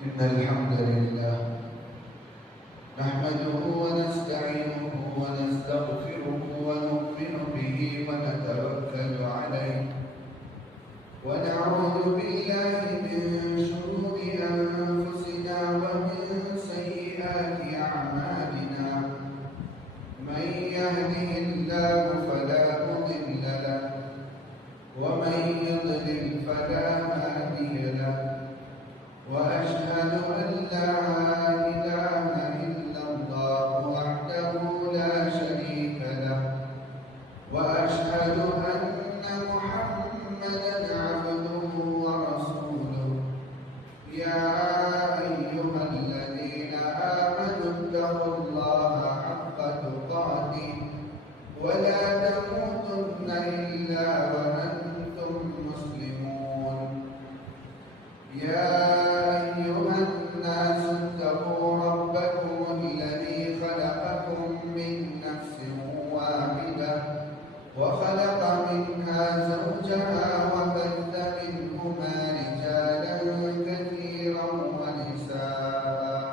إن الحمد لله نحمده ونستعينه ونستغفره ونؤمن به ونتوكل عليه ونعوذ بالله من شرور أنفسنا ومن سيئات أعمالنا من يهده الله فلا مضل له ومن يضلل فلا هادي له وأشهد أن لا إله إلا الله وحده لا شريك له وأشهد أن محمدا عبده ورسوله يا أيها الذين آمنوا اتقوا الله حق تقاته ولا تموتن إلا وأنتم مسلمون يا أيها الناس اتقوا ربكم الذي خلقكم من نفس واحدة وخلق منها زوجها وبث منهما رجالا كثيرا ونساء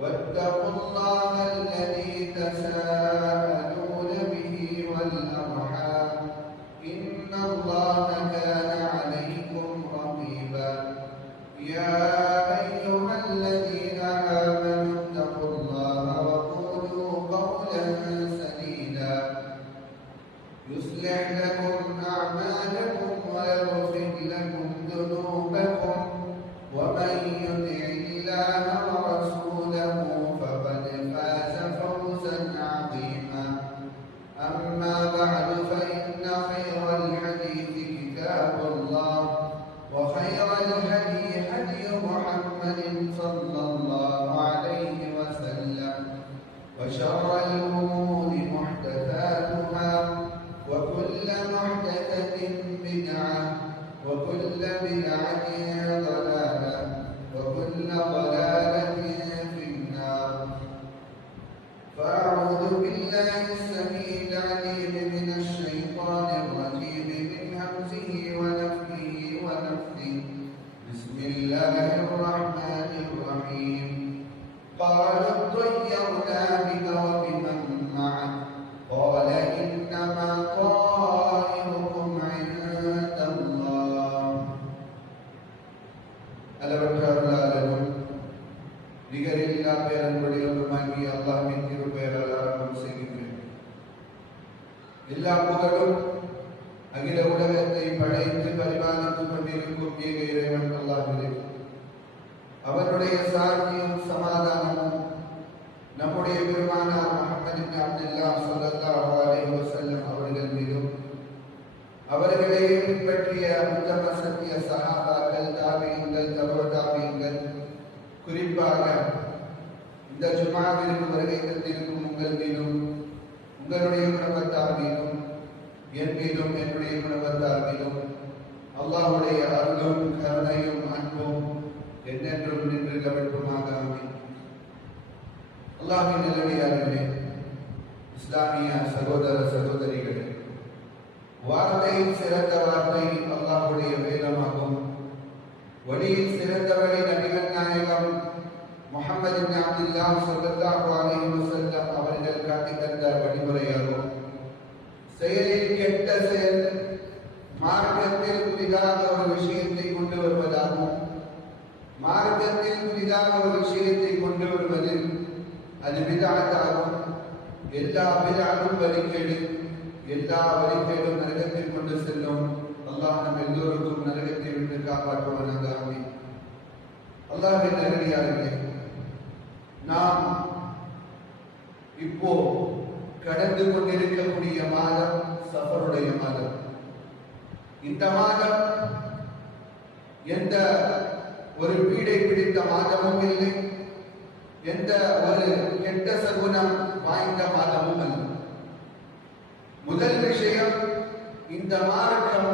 واتقوا الله الذي تساءلون به والأرحام إن الله كان عليكم رقيبا يا أيها الذين آمنوا اتقوا الله وقولوا قولا سديدا يصلح لكم أعمالكم ويغفر لكم ذنوبكم ومن يطع الله ورسوله فقد فاز فوزا عظيما أما بعد فإن خير الحديث كتاب الله وخير الهدي هدي محمد صلى الله عليه وسلم وشر الأمور محدثاتها وكل محدثة بدعة وكل بدعة ضلالة وكل ضلالة في النار فأعوذ بالله السميع العليم من الشيطان الرجيم من همزه ونفخه ونفثه بسم الله الرحمن الرحيم قالوا اطيرنا بك وبمن معك قال إنما طائركم عند الله அளவற்ற அருளாளரும் நிகரில்லா பேரன்புடையவருமாகிய அல்லாஹ்வின் திருப்பெயரால் ஆரம்பம் செய்கின்றேன். எல்லா புகழும் அகில உலகத்தை படைத்து பரிபாலித்துக் கொண்டிருக்கும் ஏக இறைவன் அல்லாஹ்விற்கு அவருடைய சாந்தியும் சமாதானமும் நம்முடைய பெருமானார் முஹம்மது இப்னு அப்துல்லாஹ் ஸல்லல்லாஹு அலைஹி வஸல்லம் அவர்கள் மீதும் அவர்களை பின்பற்றிய உத்தம சத்திய சஹாபாக்கள் தாபீன்கள் தபு தாபீன்கள் குறிப்பாக இந்த ஜும்ஆவிற்கு வருகை தந்திருக்கும் உங்கள் மீதும் உங்களுடைய குடும்பத்தார் மீதும் என் மீதும் என்னுடைய குடும்பத்தார் மீதும் அல்லாஹ்வுடைய அருளும் கருணையும் அன்பும் என்னென்றும் நின்று கவட்டுமாக ஆமீன். அல்லாஹ்வின் நல்லடியார்களே, இஸ்லாமிய சகோதர சகோதரிகளே, வார்த்தையில் சிறந்த வார்த்தை அல்லாஹ்வுடைய வேதமாகும். வழியில் சிறந்த வழி நபிகள் நாயகம் முஹம்மது இப்னு அப்துல்லாஹ் ஸல்லல்லாஹு அலைஹி வஸல்லம் அவர்கள் காட்டி தந்த வழிமுறையாகும். செயலில் கெட்ட செயல் மார்க்கத்தில் புதிதாக ஒரு விஷயத்தை கொண்டு வருவதாகும். மார்க்கத்தில் புதிதாக ஒரு விஷயத்தை கொண்டு வருவது அது பிதஅத்தாகும். எல்லா பிதஅத்தும் வழிகேடு, எல்லா வழிகேடும் நரகத்தில் கொண்டு செல்லும். அல்லாஹ் நம் எல்லோருக்கும் நரகத்தை விட்டு காப்பாற்றுவானாக. ஆமீன். அல்லாஹ்வின் நல்லடியார்களே, நாம் இப்போ கடந்து கொண்டிருக்கக்கூடிய மாதம் சஃபருடைய மாதம். இந்த மாதம் எந்த ஒரு பீடை பிடித்த மாதமும் இல்லை, எந்த ஒரு கெட்ட சகுனம் வாய்ந்த மாதமும் அல்ல. முதல் விஷயம், இந்த மார்க்கம்,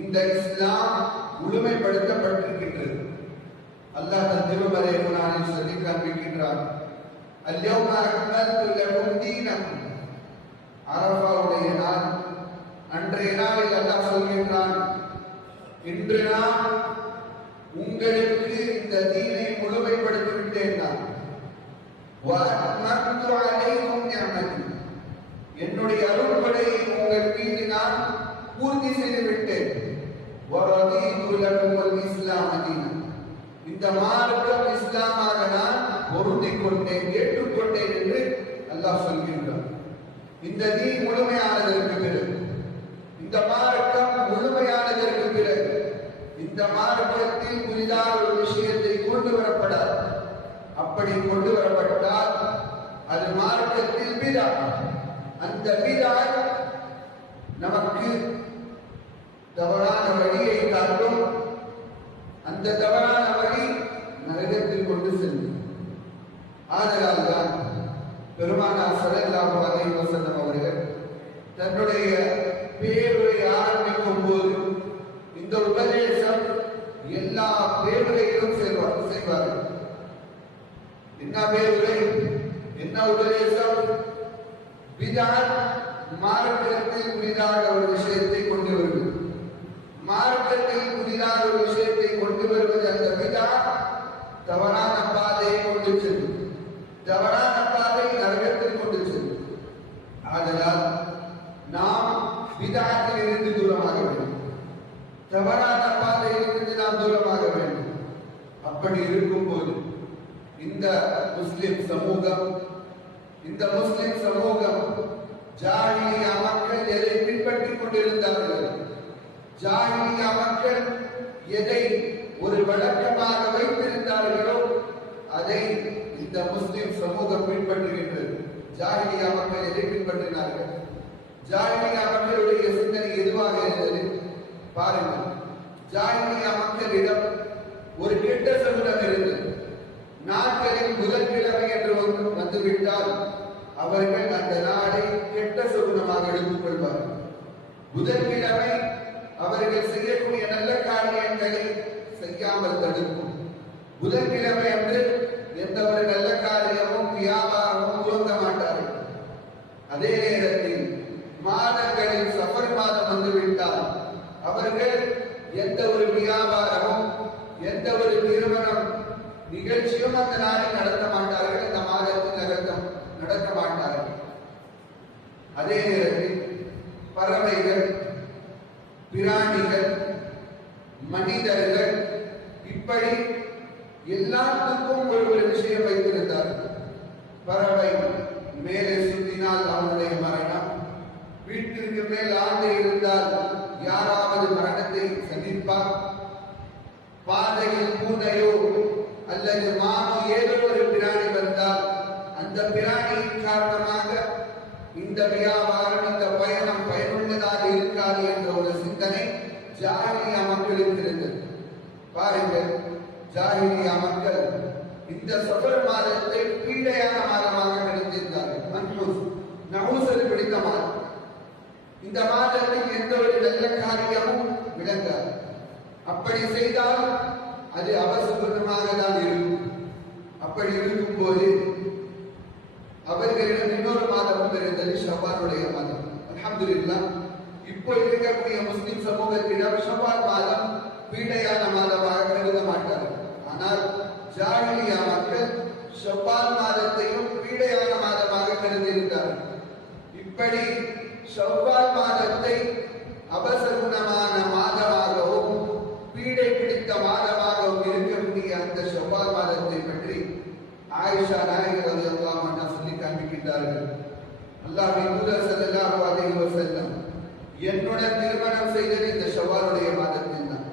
இந்த இஸ்லாம் முழுமைப்படுத்தப்பட்டிருக்கின்றது. அல்லாஹ் தன் திருமறை குர்ஆனில் சொல்லி காண்பிக்கின்றார், அல்யௌம அக்மல்து லகும் தீனக்கும். அரஃபாவுடைய நாள், அன்றைய நாளில் அல்லாஹ் சொல்கின்றான், இன்று நான் உங்களுக்கு இந்த தீனை முழுமைப்படுத்தி விட்டேன் நான். வஅத்மம்து அலைக்கும் நிஅமதி, என்னுடைய அருள்படையை உங்கள் மீது நான் பூர்த்தி செய்து விட்டேன். வரதீது லக்குமுல் இஸ்லாம தீனன், இந்த மார்க்கம் இஸ்லாமாக நான் பொருந்திக் கொண்டேன், ஏற்றுக்கொண்டேன் என்று அல்லாஹ் சொல்கின்றார். இந்த தீன் முழுமையானதற்கு பிறகு, இந்த மார்க்கம் முழுமையானதற்கு பிறகு, இந்த மார்க்கத்தில் புதிதாக ஒரு விஷயத்தை கொண்டு வரப்படாது. அப்படி கொண்டு வரப்பட்டால் அது மார்க்கத்தில் பிதா. அந்த பிதா நமக்கு தவறான வழியை காட்டும். அந்த தவறான வழி நரகத்தில் கொண்டு செல்லும். ஆதலால் தான் பெருமானார் ஸல்லல்லாஹு அலைஹி வஸல்லம் அவர்கள் தன்னுடைய பேருரை ஆரம்பிக்கும் போது இந்த உபதேசம் எல்லா பேருரையிலும் செய்வார்கள். என்ன பேருரை, என்ன உபதேசம்? பிதாத் மார்க்கத்தில் புதிதாக ஒரு விஷயத்தை கொண்டு வருவது. மார்க்கத்தில் புதிதாக ஒரு விஷயத்தை கொண்டு வருவது அந்த பிதாத் தவறான பாதையை கொண்டு செல்லும். தவறான பாதை நரகத்தில் கொண்டு செல்லும். ஆதலால் நாம் பிதாத்தில் இருந்து தூரமாக வேண்டும். தவறான பாதையில் இருந்து நாம் தூரமாக வேண்டும். அப்படி இருக்கும் போது இந்த முஸ்லிம் சமூகம் ஜாஹிலியா மக்கள் எதை பின்பற்றிக் கொண்டிருந்தார்கள், ஜாஹிலியா மக்கள் எதை ஒரு வழக்கமாக வைத்திருந்தார்களோ அதை இந்த முஸ்லிம் சமூகம் பின்பற்றுகின்றது. ஜாஹிலியா மக்கள் எதை பின்பற்றினார்கள்? ஜாஹிலியா மக்களுடைய சிந்தனை எதுவாக இருந்தது பாருங்கள். ஜாஹிலியா மக்களிடம் ஒரு கெட்ட சகுனம் இருந்தது. நாட்களில் புதன்கிழமை என்று வந்துவிட்டால் அவர்கள் அந்த நாளை கெட்ட சகுனமாக எடுத்துக் கொள்வார்கள். புதன்கிழமை அவர்கள் செய்யக்கூடிய நல்ல காரியங்களை செய்யாமல் தடுக்கும். புதன்கிழமை அன்று எந்த ஒரு நல்ல காரியமும் வியாபாரமும் துவங்க மாட்டார்கள். அதே நேரத்தில் மாதங்களில் சஃபர் மாதம் வந்துவிட்டால் அவர்கள் எந்த ஒரு வியாபாரமும் எந்த ஒரு திருமணம் நிகழ்ச்சியும் அந்த நாளில் நடத்த மாட்டார்கள். இந்த மாதத்தில் நடத்த மாட்டார்கள். அதே நேரத்தில் பறவைகள், பிராணிகள், மனிதர்கள் இப்படி எல்லாத்துக்கும் ஒரு விஷயம் வைத்திருந்தார்கள். பறவை மேலே சுத்தினால் அவனுடைய மரணம், வீட்டிற்கு மேல் ஆண்டு இருந்தால் யாராவது மரணத்தை சந்திப்பார். பாதையில் பூனையோ அல்லது மானோ ஏதோ ஒரு பிராணி வந்தால் அந்த பிராணியின் காரணமாக இந்த வியாபாரம், இந்த பயணம் பயனுள்ளதாக இருக்காது என்ற ஒரு சிந்தனை ஜாஹிலியா மக்களுக்கு இருந்தது. பாருங்கள், ஜாஹிலியா மக்கள் இந்த சஃபர் மாதத்தை பீடையான மாதமாக நினைத்திருந்தார்கள். நஹூஸ் பிடித்த மாதம். இந்த மாதத்தில் எந்த ஒரு நல்ல காரியமும் விளங்காது. அப்படி செய்தால் அது அவசரமாக தான் இருக்கும். அப்படி இருக்கும் போது அவர்களிடம் இன்னொரு மாதம் இருந்தது, ஷவ்வாலுடைய மாதம். அல்ஹம்துலில்லாஹ், இப்போ இருக்கக்கூடிய முஸ்லிம் சமூகத்திடம் ஷவ்வால் மாதம் பீடையான மாதமாக கருத மாட்டார்கள். ஆனால் ஜாஹிலியா மக்கள் ஷவ்வால் மாதத்தையும் பீடையான மாதமாக கருதியிருந்தார்கள். இப்படி ஷவ்வால் மாதத்தை அபசகுணமான மாதமாகவும் பீடை பிடித்த மாதமாகவும் இருக்கக்கூடிய அந்த ஷவ்வால் மாதத்தை பற்றி ஆயிஷா நாயகர் ரலியல்லாஹு அன்ஹா சொல்லி காண்பிக்கின்றார்கள். அல்லாஹ்வின் தூதர் ஸல்லல்லாஹு அலைஹி வஸல்லம் என்னுடன் திருமணம் செய்தது இந்த ஷவ்வாலுடைய மாதத்தில் தான்.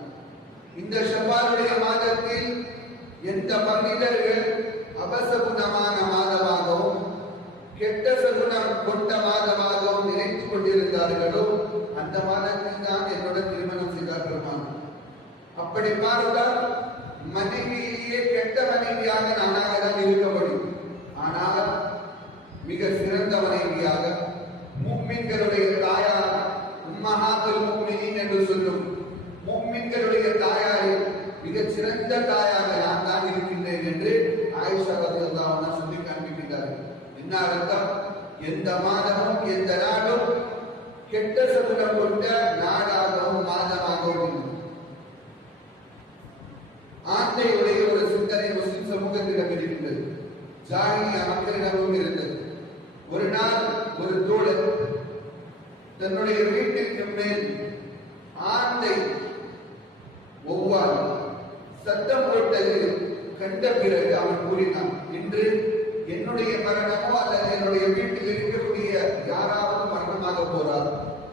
இந்த ஷவ்வாலுடைய மாதத்தில் எந்த மனிதர்கள் அபசகுணமான மாதமாகவும் கெட்ட சகுனம் கொண்ட மாதமாகவும் நினைத்துக் கொண்டிருந்தார்களோ அந்த மாதத்தில் தான் என்னுடன் திருமணம் செய்தார்கள். அப்படி பார்த்தால் மனைவியிலேயே கெட்ட மனைவியாக நானாக தான் இருக்க முடியும். ஆனால் மிக சிறந்த மனைவியாக, முஃமின்களுடைய தாயார், உம்மஹாத்துல் முஃமினீன் என்று சொல்லும் முஃமின்களுடைய தாயாரில் மிகச் சிறந்த தாயாக நான் தான் இருக்கின்றேன் என்று ஆயிஷா ரலியல்லாஹு அன்ஹா சொல்லி காண்பிக்கிறார்கள். என்ன அர்த்தம்? எந்த மாதமும் எந்த நாடும் கெட்ட சகுனம் கொண்ட நாடாகவும் மாதமாகவும் சமூகத்திடம் இருக்கின்றது, ஜாஹிலியா மக்களிடமும் இருந்தது. ஒரு நாள் ஒரு தோழர் தன்னுடைய வீட்டிற்கு மேல் ஆந்தை ஒவ்வால் சத்தம் போட்டது கண்ட பிறகு அவன் கூறினான், இன்று என்னுடைய மரணமோ அல்லது என்னுடைய வீட்டில் இருக்கக்கூடிய யாராவது மரணமாக போறார்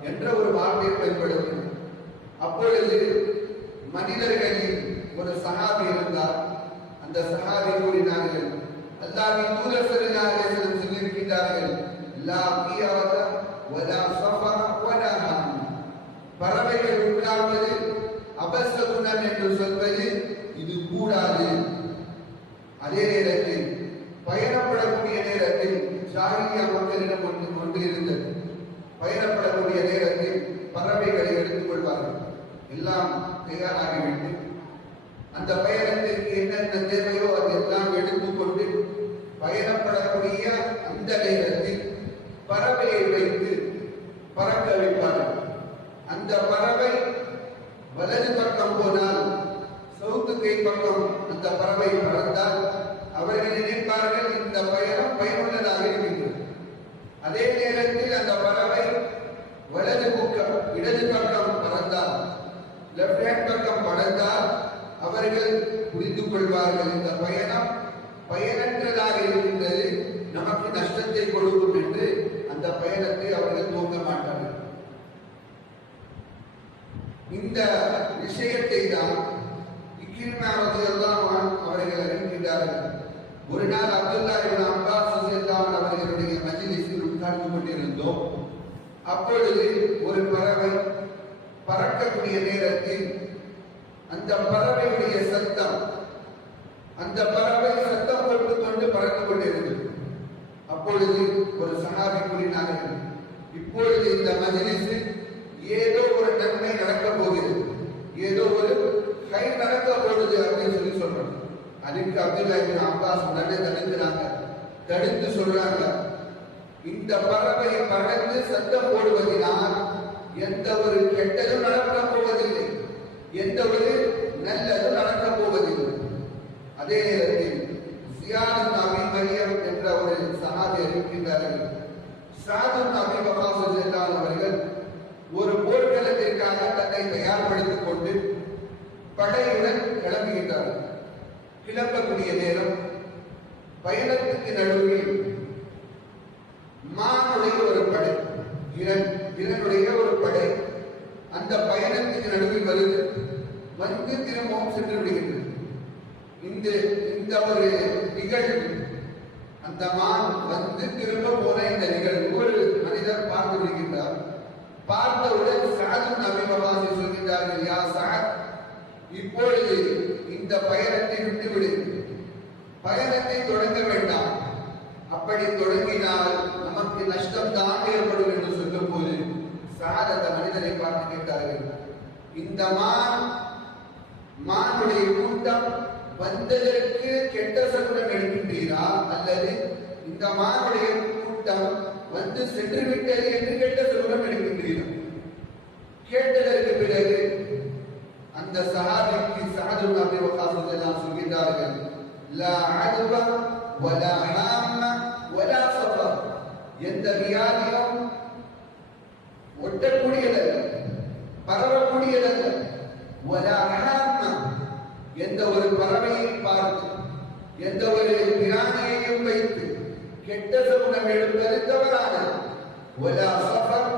என்ற ஒரு வார்த்தையை பயன்படுத்தினார். அப்பொழுது மனிதர்களில் ஒரு சஹாபி இருந்தார். அந்த சஹாபி கூறினார்கள், அல்லாஹ்வின் தூதர் ஸல்லல்லாஹு அலைஹி வஸல்லம் சொல்லியிருக்கிறார்கள், லா கியாத வலா ஸஃபர வலா ஹம். பறவைகள் உட்கார்வது அபசகுணம் என்று சொல்வது இது கூடாது. அதே நேரத்தில் பயணப்படக்கூடிய நேரத்தில் ஜாஹிலியா மக்களிடம் ஒன்று இருந்தது. பயணப்படக்கூடிய நேரத்தில் பறவைகளை எடுத்துக் கொள்வார்கள். எல்லாம் தயாராகிவிட்டு அந்த பயணத்திற்கு என்னென்ன தேவையோ அதெல்லாம் எடுத்துக்கொண்டு பயணப்படக்கூடிய அந்த நேரத்தில் பறவையை வைத்து பறக்க வைப்பார்கள். அந்த பறவை வலது பக்கம் போனால் சவுத்து கை பக்கம் அந்த பறவை பறந்தால் அவர்கள் நினைப்பார்கள் இந்த பயணம் பயனுள்ளதாக இருக்கின்றது. அதே நேரத்தில் அந்த பறவை வலது பக்கம் இடது பக்கம் பறந்தால் லெப்ட் ஹேண்ட் பக்கம் பறந்தால் அவர்கள் புரிந்து கொள்வார்கள் இந்த பயணம் பயனற்றதாக இருக்கின்றது, நமக்கு நஷ்டத்தை கொடுக்கும் என்று அந்த பயணத்தை அவர்கள் தூங்க மாட்டார்கள். இந்த விஷயத்தை தான் இக்ரிமா ரலியல்லாஹு அன்ஹு அவர்கள் அறிவிக்கிறார்கள். ஒரு நாள் அப்துல்லாஹ் இப்னு அப்பாஸ் ரலியல்லாஹு அன்ஹு அவர்களுடைய மஜ்லிஸில் உட்கார்ந்து கொண்டிருந்தோம். அப்பொழுது ஒரு பறவை பறக்கக்கூடிய நேரத்தில் அந்த பறவையுடைய சத்தம், அந்த பறவை சத்தம் போட்டுக் கொண்டு பறந்து கொண்டிருந்தது. அப்பொழுது ஒரு சஹாபி கூறினார்கள், இப்பொழுது இந்த மஜ்லிஸில் ஏதோ ஒரு நன்மை நடக்க போகிறது, ஏதோ ஒரு கை நடக்க போகுது அப்படின்னு சொல்லி சொல்றாங்க. அதுக்கு அப்துல்லாஹ் இப்னு அப்பாஸ் உடனே தடுத்து சொல்றாங்க, இந்த பறவை பறந்து சத்தம் போடுவதனால் எந்த ஒரு கெட்டதும் நடக்கப் போவதில்லை, எந்த ஒரு நல்லதும் நடக்கப் போவதில்லை. அதே நேரத்தில் ஜியாத் இப்னு அபீ மரியம் என்ற ஒரு சஹாபி இருக்கின்றார்கள். ஸஅத் இப்னு அபீ வக்காஸ் ரலியல்லாஹு அன்ஹு அவர்கள் ஒரு போர்க்களத்திற்காக தன்னை தயார்படுத்திக் கொண்டு படையுடன் கிளம்புகின்றார்கள். கிளம்பக்கூடிய நேரம் பயணத்துக்கு நடுவில் மானுடைய ஒரு படை, இரனுடைய ஒரு படை அந்த பயணத்துக்கு நடுவில் வருது, வந்து திரும்பவும் சென்று விடுகின்றது. இந்த ஒரு நிகழ்வு, அந்த மான் வந்து திரும்ப போன இந்த நிகழ்வு ஒரு மனிதர் பார்த்து விடுகின்றார். பார்த்தவுடன் ஸஅத் இப்னு அபீ வக்காஸ் சொல்கின்றார்கள், யா ஸஅத், இப்பொழுது இந்த பயணத்தை விட்டுவிடு, பயணத்தை தொடங்க வேண்டாம், அப்படி தொடங்கினால் நமக்கு நஷ்டம் தான் ஏற்படும் என்று சொல்லும் போது ஸஅத் அந்த மனிதரை பார்த்து கேட்டார்கள், இந்த மானுடைய கூட்டம் வந்ததற்கு கெட்ட சகுனம் எடுக்கின்றீரா, அல்லது இந்த மானுடைய கூட்டம் வந்து சென்று விட்டது என்று கெட்ட சகுனம் எடுக்கின்றீரா? கேட்டதற்கு பிறகு அந்த சஹாபிக்கு ஸஅத் இப்னு அபீ வக்காஸ் ரலியல்லாஹு சொல்கிறார்கள், லா அத்வ வலா ஹாம்ம வலா ஸஃபர், எந்த வியாதியும் ஒட்டக்கூடியதல்ல, பரவக்கூடியதல்ல, வலா ஹாம்ம, எந்த ஒரு பறவையை பார்த்து எந்த ஒரு பிராணியையும் வைத்து கெட்ட சகுனம் எடுப்பது தவறானது. வலா ஸஃபர்,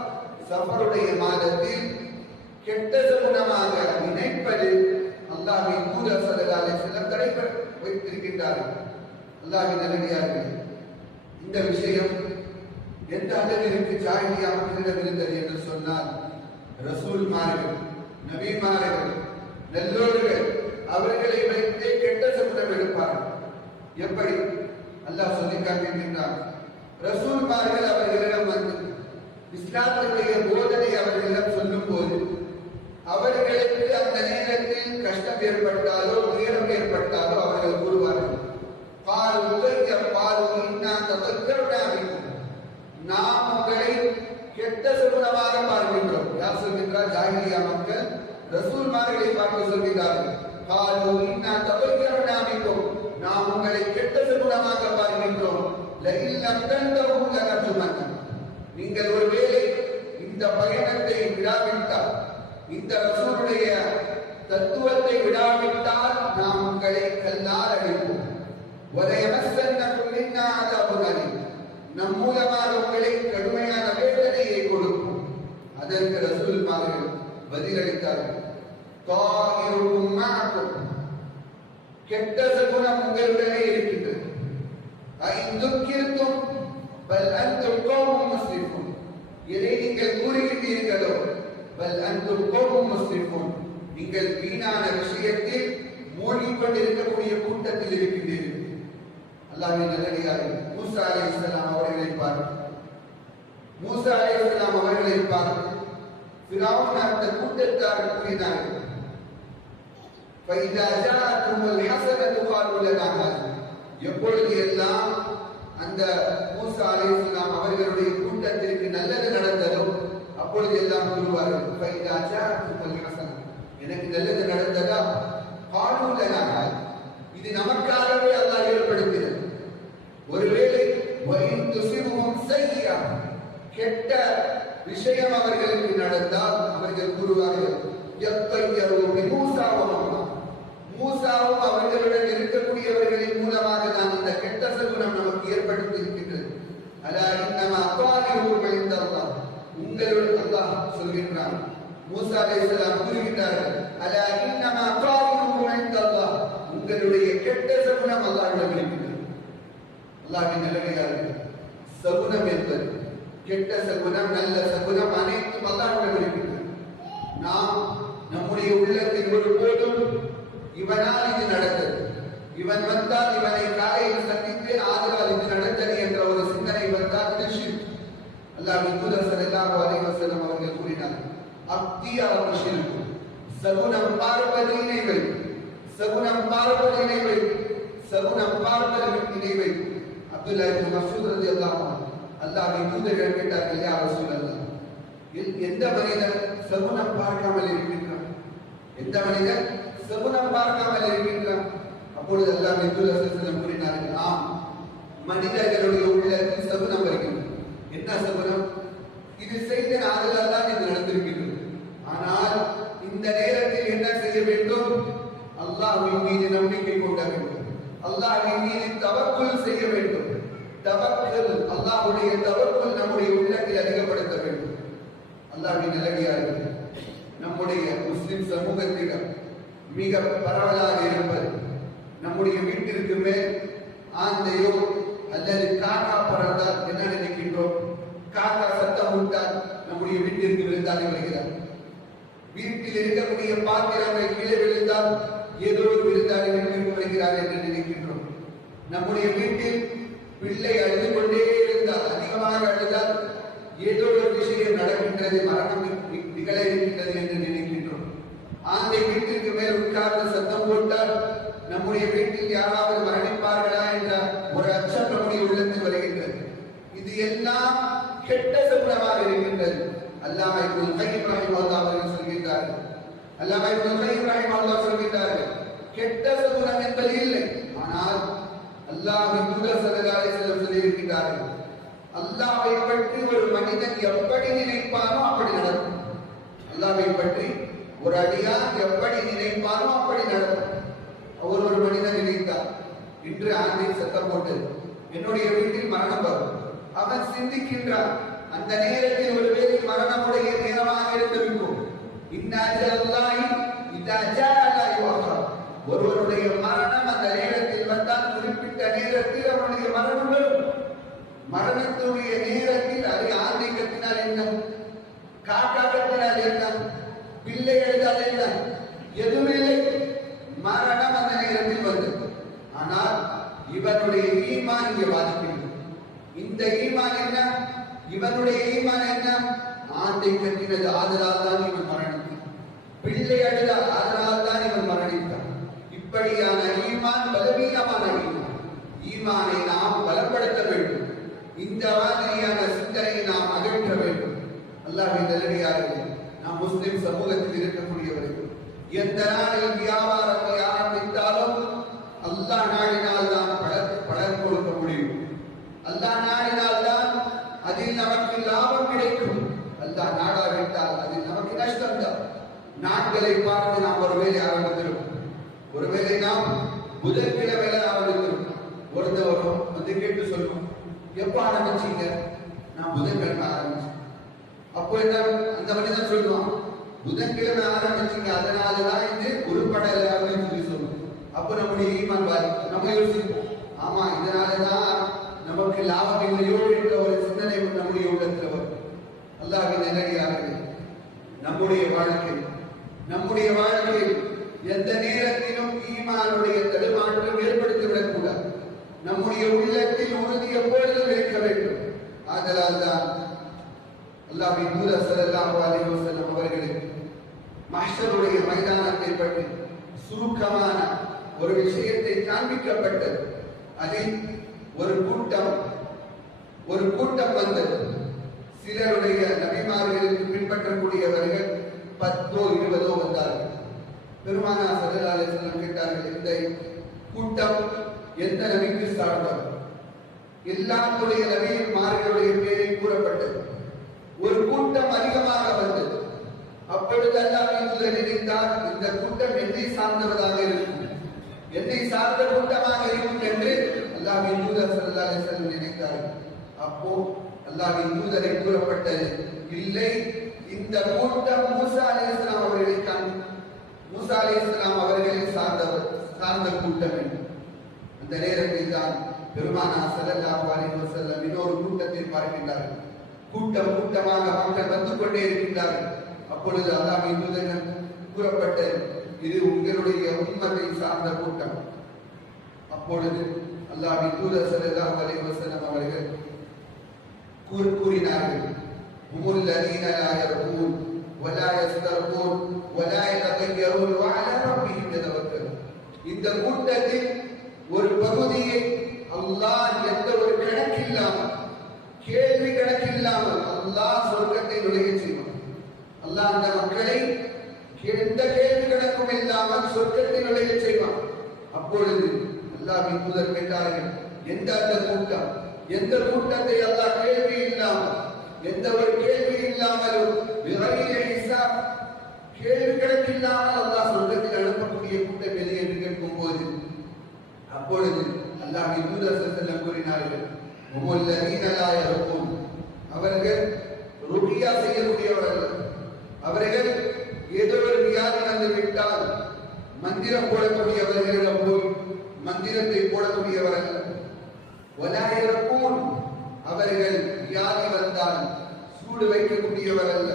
ஸஃபருடைய மாதத்தில் கெட்ட சகுனமாக நினைப்பது அல்லாஹ்வின் தூதர் ஸல்லல்லாஹு அலைஹி வஸல்லம் தடை வைத்திருக்கின்றார்கள். அல்லாஹ்வின் நல்லடியார்களே, இந்த விஷயம் எந்த அளவிற்கு ஜாஹிலியா மக்களிடம் இருந்தது என்று சொன்னால், ரசூல்மார்கள், நபிமார்கள், நல்லோர்கள் அவர்களை வைத்து கெட்ட சகுனம் எடுப்பார்கள். எப்படி? அல்லாஹ் சொல்லி காண்பிக்கின்றார், ரசூல்மார்கள் அவர்களிடம் வந்து இஸ்லாத்தினுடைய போதனை அவர்களிடம் சொல்லும் போது அவர்களுக்கு அந்த நேரத்தில் கஷ்டம் ஏற்பட்டாலோ துயரம் ஏற்பட்டாலோ அவர்கள் கூறுவார்கள், நாம் உங்களை கெட்ட சகுனமாக பார்க்கின்றோம். யார் சொல்கின்றார்? ஜாஹிலியா மக்கள் ரசூல்மார்களை பார்த்து சொல்கிறார்கள், நாம் லஇல்லம் தன்தஹு லனர்ஜுமன்னக்கும். நீங்கள் ஒருவேளை இந்த பயணத்தை விடாவிட்டால், இந்த ரசூலுடைய தத்துவத்தை விடாவிட்டால் நாம் உங்களை கல்லால் அடிப்போம். வலயமஸ்ஸன்னக்கும் மின்னா அஸாபுன் அலீம். நம் மூலமாக உங்களை கடுமையான வேதனையை கொடுப்போம். அதற்கு ரசூலுமார்கள் பதிலளித்தார்கள், தாயிருக்கும் மஅக்கும். கெட்ட சகுனம் உங்களுடனே இருக்கின்றது. ஐந்துக்கிர்த்தும் பல் அன்தும் கௌமும் முஸ்லிமூன். எதை நீங்கள் கூறுகின்றீர்களோ பல் அன்தும் கௌமும் முஸ்லிமூன், நீங்கள் வீணான விஷயத்தில் மூழ்கிக் கொண்டிருக்கக்கூடிய கூட்டத்தில் இருக்கின்றீர்கள். அல்லாஹ்வின் நல்லடியார்களே, மூசா அலைஹிஸ்ஸலாம் அவர்களை பாருங்கள். மூசா அலைஹிஸ்ஸலாம் அவர்களை பாருங்கள். ஃபிரௌன் அந்த கூட்டத்தார் கூறினார்கள், فَإِذَا جَاءَتْهُمُ الْحَسَنَةُ قَالُوا لَنَا هَٰذِهِ. எப்பொழுது எல்லாம் அந்த மூசா அலைஹிஸ்ஸலாம் அவர்களுடைய கூட்டத்திற்கு நல்லது நடந்ததோ அப்பொழுது எல்லாம் கூறுவார்கள், فَإِذَا جَاءَتْهُمُ الْحَسَنَةُ. எனக்கு நல்லது நடந்ததா? قَالُوا لَنَا هَٰذِهِ. இது நமக்காகவே அல்லாஹ் ஏற்படுத்தியது. ஒருவேளை وَإِن تُصِبْهُمْ سَيِّئَةٌ, கெட்ட விஷயம் அவர்களுக்கு நடந்தால் அவர்கள் கூறுவார்கள், يَطَّيَّرُوا بِمُوسَى وَمَنْ. மூசாவும் அவர்களுடன் இருக்கக்கூடியவர்களின் மூலமாக தான் இந்த கெட்ட சகுனம் நமக்கு ஏற்படுத்தி இருக்கின்றது. அலா இன்னமா தாயிரும் இன்தல்லாஹ். உங்களுடன் அல்லாஹ் சொல்கின்றான், மூசா அலைஹிஸ்ஸலாம் கூறுகின்றார்கள், அலா இன்னமா தாயிரும் இன்தல்லாஹ். உங்களுடைய கெட்ட சகுனம் அல்லாஹ்விடம் இருக்கின்றது. அல்லாஹ்வின் நல்லடியார்களே, சகுனம் என்பது கெட்ட சகுனம் நல்ல சகுனம் அனைத்தும் அல்லாஹ்விடம் இருக்கின்றது. நாம் நம்முடைய உள்ளத்தில் ஒருபோதும் இவனால் இது நடந்தது, இவன் வந்தால் இவனை காலையில் சந்தித்தேன் ஆதலால் இது நடந்தது என்ற ஒரு சிந்தனை வந்தால் இது ஷிர்க். அல்லாஹ்வின் தூதர் ஸல்லல்லாஹு அலைஹி வஸல்லம் அவர்கள் கூறினார்கள், அக்தியாவு ஷிர்க். சகுனம் பார்ப்பது இணை வைப்பு, சகுனம் பார்ப்பது இணை வைப்பு, சகுனம் பார்ப்பது இணை வைப்பு. அப்துல்லாஹ் இப்னு மஸ்ஊத் ரலியல்லாஹு அன்ஹு அல்லாஹ்வின் தூதரிடம் கேட்டார்கள், யா ரசூலல்லாஹ், எந்த மனிதன் சகுனம் பார்க்காமல் இருக்கின்றான்? எந்த மனிதன் சகுனம் பார்க்காமல் இருக்கின்றான்? அப்பொழுது அல்லாஹ்வின் தூதர் ஸல்லல்லாஹு அலைஹி வஸல்லம் கூறினார்கள், ஆம், மனிதர்களுடைய உள்ளத்தில் சகுனம் வருகிறது. என்ன சகுனம்? இது செய்த ஆதலால் தான் இது நடந்திருக்கிறது. ஆனால் இந்த நேரத்தில் என்ன செய்ய வேண்டும்? அல்லாஹ்வின் மீது நம்பிக்கை கொள்ள வேண்டும், அல்லாஹ்வின் மீது தவக்குல் செய்ய வேண்டும். தவக்குல், அல்லாஹ்வுடைய தவக்குல் நம்முடைய உள்ளத்தில் அதிகப்படுத்த வேண்டும். அல்லாஹ்வின் நல்லடியார்களே, நம்முடைய முஸ்லிம் சமூகத்திடம் மிக பரவலாக இருப்பது, நம்முடைய வீட்டிற்கு மேல் ஆந்தையோ அல்லது காக்கா பறந்தால் என்ன நினைக்கின்றோம்? காக்கா சத்தம் விட்டால் நம்முடைய வீட்டிற்கு விழுந்தாலே வருகிறார். வீட்டில் இருக்கக்கூடிய பாத்திரங்கள் கீழே விழுந்தால் ஏதோ ஒரு விருந்தாளி வீட்டிற்கு வருகிறார் என்று நினைக்கின்றோம். நம்முடைய வீட்டில் பிள்ளை அழுது கொண்டே இருந்தால், அதிகமாக அழுதால் ஏதோ ஒரு விஷயம் நடக்கின்றது, மரணம் நிகழ இருக்கின்றது என்று நினைக்கின்றோம். ஆந்தை வீட்டிற்கு மேல் உட்கார்ந்து சத்தம் போட்டால் நம்முடைய வீட்டில் யாராவது மரணிப்பார்களா என்ற ஒரு அச்சம் நம்முடைய உள்ளத்தில் வருகின்றது. இது எல்லாம் கெட்ட சகுனமாக இருக்கின்றது. அல்லாமா இப்னு கையிம் ரஹிமஹுல்லாஹ் அவர்கள் சொல்கின்றார்கள், அல்லாமா இப்னு கையிம் ரஹிமஹுல்லாஹ் சொல்கின்றார்கள், கெட்ட சகுனம் என்பது இல்லை. ஆனால் அல்லாஹ்வின் தூதர் ஸல்லல்லாஹு அலைஹி வஸல்லம் சொல்லியிருக்கிறார்கள், அல்லாஹ்வை பற்றி ஒரு மனிதன் எப்படி நினைப்பானோ அப்படி நடக்கும். அல்லாஹ்வை பற்றி ஒரு அடியான் எப்படி நினைப்பானோ அப்படி நடக்கும். ஒரு மனிதன் நினைத்தார், இன்று ஆந்தை சத்தம் போட்டது, என்னுடைய வீட்டில் மரணம் வரும். அவன் சிந்திக்கின்றான், அந்த நேரத்தில் ஒருவேளை மரணமுடைய நேரமாக இருந்திருக்கும். ஒருவருடைய மரணம் அந்த நேரத்தில் வந்தால் குறிப்பிட்ட நேரத்தில் அவனுடைய மரணம் வரும். மரணத்துடைய நேரத்தில் அதை ஆந்தை கத்தினால் என்ன, காக்கா கத்தினால் என்ன, பிள்ளை எழுதால் என்ன, எதுவும் இல்லை. மரணம் அந்த நேரத்தில் வந்தது. ஆனால் இவனுடைய ஈமான் இங்கே பாதிக்கிறது. இந்த ஈமான் என்ன? இவனுடைய ஈமான் என்ன? ஆந்தை கத்தினது ஆதலால் தான் இவன் மரணித்தான், பிள்ளை அழுதால் ஆதலால் தான் இவன் மரணித்தான். இப்படியான ஈமான் பலவீனமான ஈமான். ஈமானை நாம் பலப்படுத்த வேண்டும். இந்த மாதிரியான சிந்தனையை நாம் அகற்ற வேண்டும். அல்லாஹ்வின் நல்லடியார்களே, நாம் முஸ்லிம் சமூகத்தில் இருக்கக்கூடியவர்கள் எந்த நாளில் வியாபாரத்தை ஆரம்பித்தாலும் அல்லாஹ் நாடினால் தான் பலன் கொடுக்க முடியும். நாட்களை பார்த்து நாம் ஒருவேளை ஆரம்பித்திருப்போம். ஒருவேளை நாம் புதன்கிழமையில ஆரம்பித்திருப்போம். ஒருத்தவரும் வந்து கேட்டு சொல்லுவோம், எப்ப ஆரம்பிச்சீங்க? நான் புதன்கிழமை ஆரம்பிச்சேன். அப்போ என்ன அந்த மனிதன் சொல்லுவான், புதன்கிழமை ஆரம்பிச்சீங்க, அதனாலதான் இது உருப்படலை அப்படின்னு சொல்லி சொல்லுவோம். அப்போ நம்முடைய ஈமான் பாதிக்கும். நம்ம யோசிப்போம், ஆமா இதனாலதான் நமக்கு லாபம் இல்லையோ என்ற ஒரு சிந்தனை நம்முடைய உள்ளத்தில் வரும். அல்லாஹ்வின் நல்லடியார்களே, நம்முடைய வாழ்க்கையில் எந்த நேரத்திலும் ஈமானுடைய தடுமாற்றம் ஏற்படுத்திவிடக் கூடாது. நம்முடைய உள்ளத்தில் உறுதி எப்பொழுதும் இருக்க வேண்டும். ஆதலால் தான் அல்லாஹ்வின் தூதர் ஸல்லல்லாஹு அலைஹி வஸல்லம் அவர்களுக்கு மஹ்ஷருடைய மைதானத்தை பற்றி சுருக்கமான ஒரு விஷயத்தை காண்பிக்கப்பட்டது. அதில் ஒரு கூட்டம் வந்தது. சிலருடைய நபிமார்களுக்கு பின்பற்றக்கூடியவர்கள் 10 20 வந்தார்கள். பெருமானார் ஸல்லல்லாஹு அலைஹி வஸல்லம் கேட்டார்கள், இந்த கூட்டம் எந்த நபிக்கு சார்ந்தவர்? எல்லாருடைய நபிமார்களுடைய பேரை கூறப்பட்டது. ஒரு கூட்டம் அதிகமாக வந்தது. அப்பொழுது அல்லாஹ்வின் தூதர் நினைத்தார், இந்த கூட்டம் என்னை சார்ந்தவராக இருக்கும், என்னை சார்ந்த கூட்டமாக இருக்கும் என்று அல்லாஹ்வின் தூதர் ஸல்லல்லாஹு அலைஹி வஸல்லம் நினைத்தார். அப்போ அல்லாஹ்வின் தூதரை கூறப்பட்டது, இல்லை, இந்த கூட்டம் மூசா அலைஹிஸ்ஸலாம் அவர்களை சார்ந்த கூட்டம் என்று. அந்த நேரத்தில் தான் பெருமானார் ஸல்லல்லாஹு அலைஹி வஸல்லம் இன்னொரு கூட்டத்தை பார்க்கின்றார்கள். கூட்டமாக மக்கள் வந்து கொண்டே இருக்கின்றார்கள். அப்பொழுது அல்லாஹ்வின் தூதர் கூறப்பட்டது, இது உங்களுடைய உம்மத்தை சார்ந்த கூட்டம். அப்பொழுது அல்லாஹ்வின் தூதர் ஸல்லல்லாஹு அலைஹி வஸல்லம் அவர்கள் கூறினார்கள், ஹுமுல் லதீன லா யர்கூன் வலா யஸ்தர்கூன் வலா யதகய்யரூன் வஅலா ரப்பிஹிம் யதவக்கலூன். இந்த கூட்டத்தில் ஒரு பகுதியை அல்லாஹ் எந்த ஒரு கணக்கில்லாமல், கேள்வி கணக்கில்லாமல் அல்லாஹ் சொர்க்கத்தை நுழைய செய்வான். அல்லாஹ் அந்த மக்களை எந்த கேள்வி கணக்கும் இல்லாமல் சொர்க்கத்தை நுழைய செய்வான். அப்பொழுது அல்லாஹ்வின் தூதர் கேட்டார்கள், எந்த கூட்டத்தை அல்லாஹ் கேள்வி இல்லாமல், எந்த ஒரு கேள்வி இல்லாமலும் கேள்வி கணக்கு இல்லாமல் அல்லாஹ் சொர்க்கத்தில் அனுப்பக்கூடிய கூட்டம் எது என்று கேட்கும் போது, அப்பொழுது அல்லாஹ்வின் தூதர் ஸல்லல்லாஹு அலைஹி வஸல்லம் கூறினார்கள், ஹுமுல் லதீன லா யர்கூன். அவர்கள் ருகியா செய்யக்கூடியவர்கள். அவர்கள் ஏதோ ஒரு வியாதி வந்து விட்டால் மந்திரம் போடக்கூடியவர்களிடம் போய் மந்திரத்தை போடக்கூடியவர்கள். வலா யர்கூன், அவர்கள் வியாதி வந்தால் சூடு வைக்கக்கூடியவர்கள்.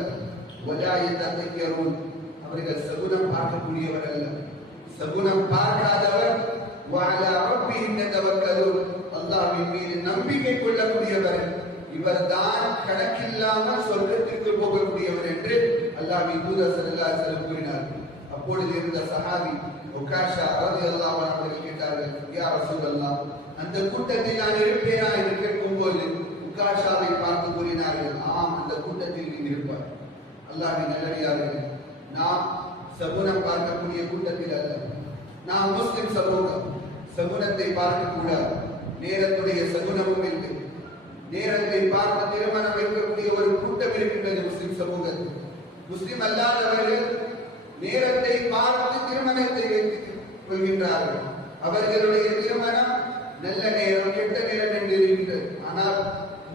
வலா யதகய்யரூன், அவர்கள் சகுனம் பார்க்கக்கூடியவர்கள். சகுனம் பார்க்காதவர். வஅலா ரப்பிஹிம் யதவக்கலூன், அல்லாஹ்வின் மீது நம்பிக்கை கொள்ளக்கூடியவர். இவர்தான் கணக்கில்லாமல் சொர்க்கத்திற்கு போகக்கூடியவர் என்று அல்லாஹ்வின் தூதர் ஸல்லல்லாஹு அலைஹி வஸல்லம் கூறினார். அப்பொழுது இருந்த சஹாபி உகாஷா ரலியல்லாஹு அன்ஹு அவர்கள் கேட்டார்கள், யா ரசூலல்லாஹ், அந்த கூட்டத்தில் நான் இருப்பேனா என்று கேட்கும்போது உகாஷாவை பார்த்து கூறினார்கள், ஆம், அந்த கூட்டத்தில் நீ இருப்பாய். அல்லாஹ்வின் நல்லடியார்களே, நாம் சகுனம் பார்க்கக்கூடிய கூட்டத்தில் அல்ல. நாம் முஸ்லிம் சமூகம் சகுனத்தை பார்க்கக்கூடாது. நேரத்துடைய சகுனமும் இல்லை. நேரத்தை பார்த்து திருமணம் வைக்கக்கூடிய ஒரு கூட்டம் இருக்கின்றது முஸ்லிம் சமூகத்தில். முஸ்லிம் அல்லாதவர்கள் நேரத்தை பார்த்து திருமணத்தை வைத்துக் கொள்கின்றார்கள். அவர்களுடைய திருமணம் நல்ல நேரம், கெட்ட நேரம் என்று இருக்கின்றது. ஆனால்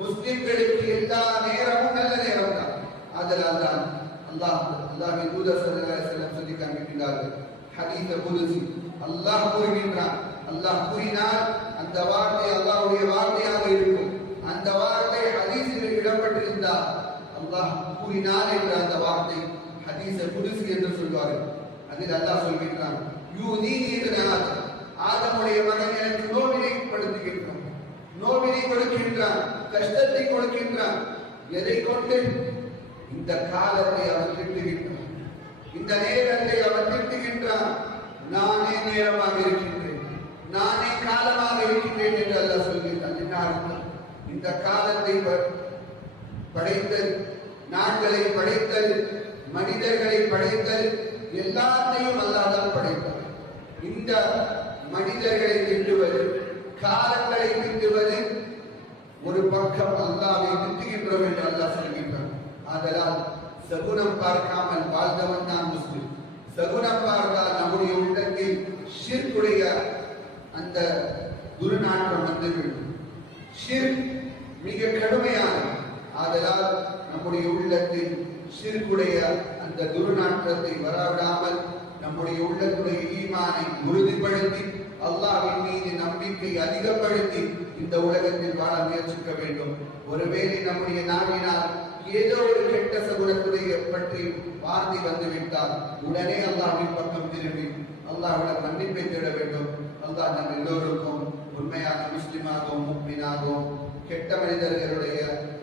முஸ்லிம்களுக்கு எல்லா நேரமும் நல்ல நேரம் தான். அதனால் தான் அல்லாஹ்வின் தூதர் ஸல்லல்லாஹு அலைஹி வஸல்லம் சொல்லி காண்பிக்கின்றார்கள், ஹதீஸ் குதுஸி, அல்லாஹ் கூறுகின்றான். அல்லாஹ் கூறினால் அந்த வார்த்தை அல்லாஹ்வுடைய வார்த்தையாக இருக்கும். அந்த வார்த்தை ஹதீஸில் இடம்பெற்றிருந்தால் அல்லாஹ் கூறினான் என்ற அந்த வார்த்தை ஹதீஸ் குதுஸி என்று சொல்வார்கள். அதில் அல்லாஹ் சொல்கின்றான், யூதீனி இப்னு ஆதம், ஆதமுடைய மகன் எனக்கு நோவினை கொடுக்கின்றான், கஷ்டத்தை கொடுக்கின்றான். எதை கொண்டு? இந்த காலத்தை அவன் திட்டுகின்றான், இந்த நேரத்தை அவன் திட்டுகின்றான். நானே நேரமாக இருக்கின்றேன், நானே காலமாக இருக்கின்றேன் என்று அல்லாஹ் சொல்கின்றான். என்ன அர்த்தம்? இந்த காலத்தை படைத்தல், நாட்களை படைத்தல், மனிதர்களை படைத்தல், எல்லாத்தையும் அல்லாஹ் தான் படைத்தார். இந்த மனிதர்களை திட்டுவது, காலங்களை திட்டுவது ஒரு பக்கம் அல்லாஹ்வை திட்டுகின்றோம் என்று அல்லாஹ் சொல்கின்றான். ஆதலால் சகுனம் பார்க்காமல் வாழ்ந்தவன் தான் முஸ்லிம். சகுனம் பார்த்தால் நம்முடைய உள்ளத்தில் ஷிர்க்குடைய அந்த துர்நாற்றம் வந்துவிடும். ஷிர்க் மிக கடுமையானது. ஆதலால் நம்முடைய உள்ளத்தில் ஷிர்க்குடைய அந்த துர்நாற்றத்தை வரவிடாமல் நம்முடைய உள்ளத்துடைய ஈமானை உறுதிப்படுத்தி அல்லாஹ்வின் மீது நம்பிக்கை அதிகப்படுத்தி இந்த உலகத்தில் வாழ முயற்சிக்க வேண்டும். ஒருவேளை நம்முடைய நாவினால் ஏதோ ஒரு கெட்ட சகுனத்துடைய பற்றி வார்த்தை வந்துவிட்டால் உடனே அல்லாஹ்வின் பக்கம் திரும்பி அல்லாஹ்விடம் மன்னிப்பை தேட வேண்டும். அல்லாஹ் நம் எல்லோருக்கும் உண்மையான முஸ்லிமாகவும் முஃமினாகவும் கெட்ட மனிதர்களுடைய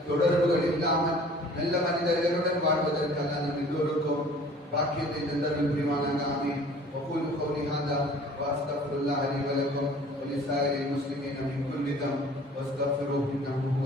தொடர்புகள் இல்லாமல் நல்ல மனிதர்களுடன் வாழ்வதற்கு அல்லாஹ் நம் எல்லோருக்கும் பாக்கியத்தை தந்தருள் புரிவானாக. ஆமீன். وقول قولي هذا واستغفر الله لي ولكم ولسائر المسلمين من كل ذنب واستغفروه انه هو